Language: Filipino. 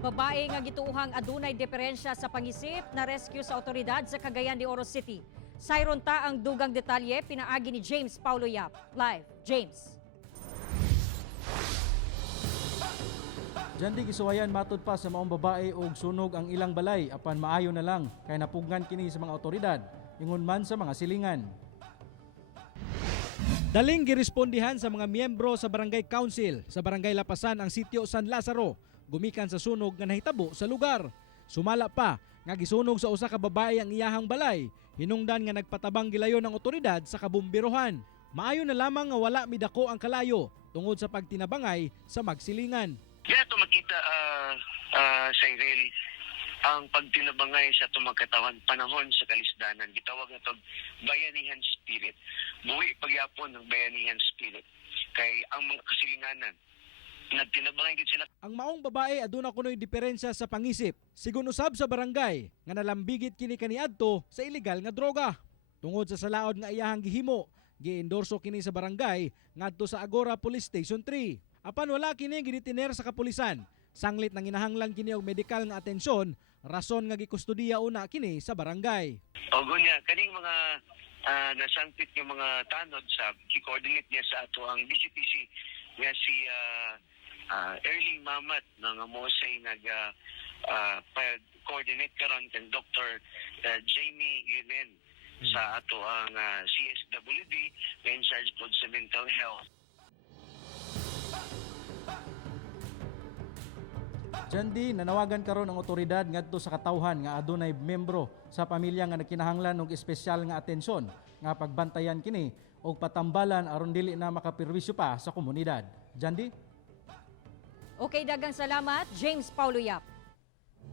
Babae nga gituuhang adunay diferensya sa pangisip na rescue sa otoridad sa Cagayan de Oro City. Sayron ta ang dugang detalye pinaagi ni James Paulo Yap. Live, James. Diyan di gisuwayan matud pa sa maong babae og sunog ang ilang balay apan maayo na lang kay napugnan kini sa mga otoridad ingon man sa mga silingan. Daling girespondihan sa mga miyembro sa Barangay Council sa Barangay Lapasan ang sitio San Lazaro gumikan sa sunog nga nahitabo sa lugar. Sumala pa nga gisunog sa usa ka babae ang iyahang balay, hinungdan nga nagpatabang gilayon ng otoridad sa kabumbirohan. Maayo na lamang nga wala midako ang kalayo tungod sa pagtinabangay sa magsilingan. Kaya ito makita Cyril, ang pagtinabangay sa tumagkatawan panahon sa kalisdanan. Gitawag na ito bayanihan spirit. Buwi pagyapon ng bayanihan spirit. Kay ang mga kasilinganan, nagtinabangay gid sila. Ang maong babae aduna kunoy diferensya sa pangisip. Sigun usab sa barangay nga nalambigit kini kaniadto sa ilegal nga droga. Tungod sa salaod nga iyahang gihimo, giendorso kini sa barangay ngadto sa Agora Police Station 3. Apan wala kini gidetiner sa kapulisan. Sanglit nang inahanglan kini og medikal nga atensyon, rason nga gikustudiya una kini sa barangay. O gunya, kaning mga nasangpit yung mga tanod sa ki-coordinate niya sa ato ang BCPC nga si Erling Mamat nga mo say coordinate karon kang Dr. Jamie Yunen sa ato ang CSWD na in charge po sa mental health. Diyan di nanawagan karon ang otoridad ngadto sa katawhan nga adunay membro sa pamilya nga nagkinahanglan og espesyal nga atensyon nga pagbantayan kini og patambalan aron dili na makapirwisyo pa sa komunidad. Diyan di Okay, dagang salamat, James Paulo Yap.